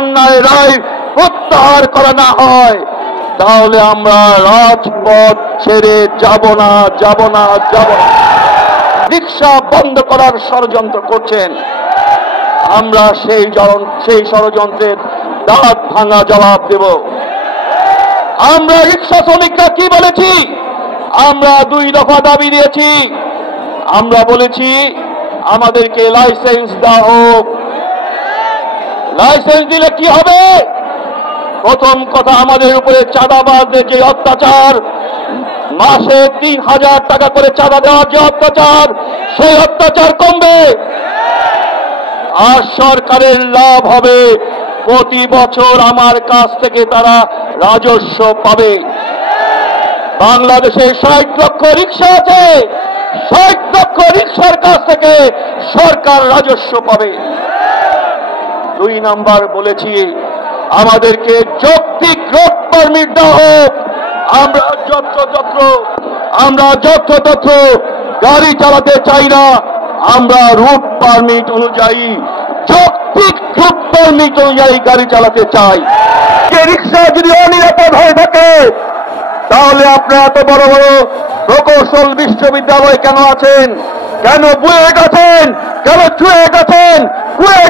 অন্যায় রায় প্রত্যাহার করা না হয় তাহলে আমরা রাজপথ ছেড়ে যাব না। রিকশা বন্ধ করার ষড়যন্ত্র করছেন, আমরা সেই ষড়যন্ত্রের দাঁত ভাঙা জবাব দেব। আমরা রিকশা শ্রমিকরা কি বলেছি? আমরা 2 দফা দাবি দিয়েছি। আমরা বলেছি আমাদেরকে লাইসেন্স দেওয়া হোক। লাইসেন্স দিলে কি হবে? প্রথম কথা, আমাদের উপরে চাঁদাবাজদের যে অত্যাচার, মাসে 3000 টাকা করে চাঁদা দেওয়ার যে অত্যাচার, সেই অত্যাচার কমবে। আর সরকারের লাভ হবে, প্রতি বছর আমার কাছ থেকে তারা রাজস্ব পাবে। বাংলাদেশে 60 লক্ষ রিকশা আছে, 60 লক্ষ রিকশার কাছ থেকে সরকার রাজস্ব পাবে। 2 নাম্বার বলেছি আমাদেরকে যৌক্তিক রোড পারমিট দেওয়া হোক। আমরা যত্রতত্র গাড়ি চালাতে চাই না, আমরা রুট পারমিট অনুযায়ী, যৌক্তিক রুট পারমিট অনুযায়ী গাড়ি চালাতে চাই। রিকশা যদি অনিরাপদ হয়ে থাকে তাহলে আপনারা এত বড় বড় প্রকৌশল বিশ্ববিদ্যালয় কেন আছেন? কেন বুয়ে গেছেন? কেন চুয়ে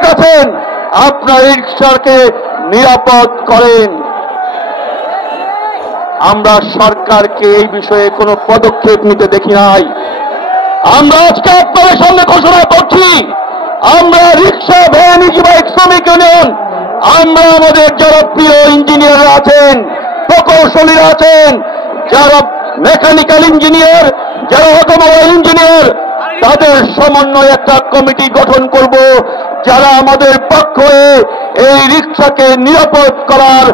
গেছেন? আপনার রিকশাকে নিরাপদ করেন। আমরা সরকারকে এই বিষয়ে কোনো পদক্ষেপ নিতে দেখি নাই। আমরা আজকে আপনাদের সামনে ঘোষণা করছি, আমরা রিকশা ভ্যানিজি বাইক শ্রমিক ইউনিয়ন, আমরা আমাদের যারা প্রিয় ইঞ্জিনিয়ার আছেন, প্রকৌশলীরা আছেন, যারা মেকানিক্যাল ইঞ্জিনিয়ার, যারা অটোমোবাইল ইঞ্জিনিয়ার, তাদের সমন্বয়ে একটা কমিটি গঠন করব, যারা আমাদের পক্ষে এই রিকশাকে নিরাপদ করার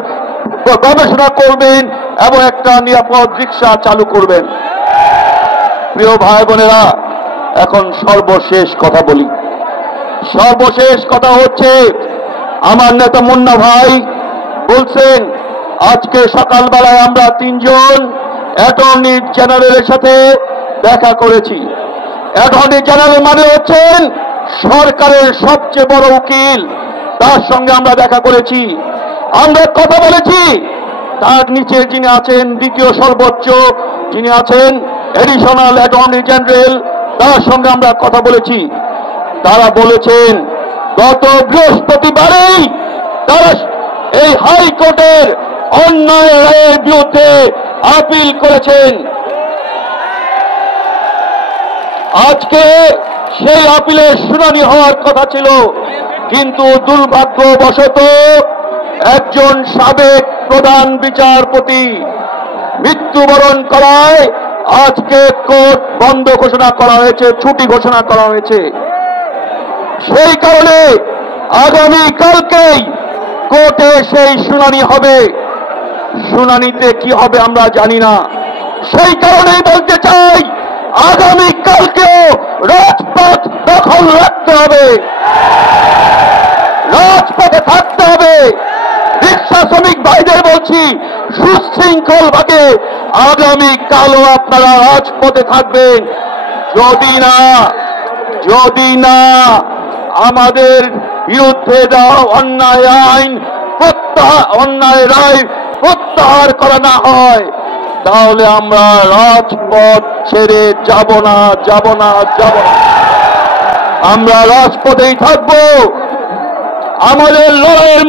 গবেষণা করবেন এবং একটা নিরাপদ রিকশা চালু করবেন। প্রিয় ভাই বোনেরা, এখন সর্বশেষ কথা বলি। সর্বশেষ কথা হচ্ছে, আমার নেতা মুন্না ভাই বলছেন আজকে সকালবেলায় আমরা 3 জন অ্যাটর্নি জেনারেলের সাথে দেখা করেছি। অ্যাটর্নি জেনারেল মানে হচ্ছেন সরকারের সবচেয়ে বড় উকিল, তার সঙ্গে আমরা দেখা করেছি, আমরা কথা বলেছি। তার নিচে যিনি আছেন দ্বিতীয় সর্বোচ্চ, যিনি আছেন এডিশনাল অ্যাটর্নি জেনারেল, তার সঙ্গে আমরা কথা বলেছি। তারা বলেছেন গত বৃহস্পতিবারেই তারা এই হাইকোর্টের অন্যায় রায়ের বিরুদ্ধে আপিল করেছেন। আজকে সেই আপিলের শুনানি হওয়ার কথা ছিল, কিন্তু দুর্ভাগ্যবশত একজন সাবেক প্রধান বিচারপতি মৃত্যুবরণ করায় আজকে কোর্ট বন্ধ ঘোষণা করা হয়েছে, ছুটি ঘোষণা করা হয়েছে। সেই কারণে আগামীকালকেই কোর্টে সেই শুনানি হবে। শুনানিতে কি হবে আমরা জানি না। সেই কারণেই বলতে চাই, আগামীকালকেও রাজপথ দখল রাখতে হবে, রাজপথে থাকতে হবে। রিকশা শ্রমিক ভাইদের বলছি, সুশৃঙ্খল ভাবে আগামীকালও আপনারা রাজপথে থাকবেন। যদি না আমাদের বিরুদ্ধে দেওয়া অন্যায় রায় প্রত্যাহার করা না হয় তাহলে আমরা রাজপথ ছেড়ে যাব না। আমরা রাজপথেই থাকবো। আমাদের লড়াইয়ের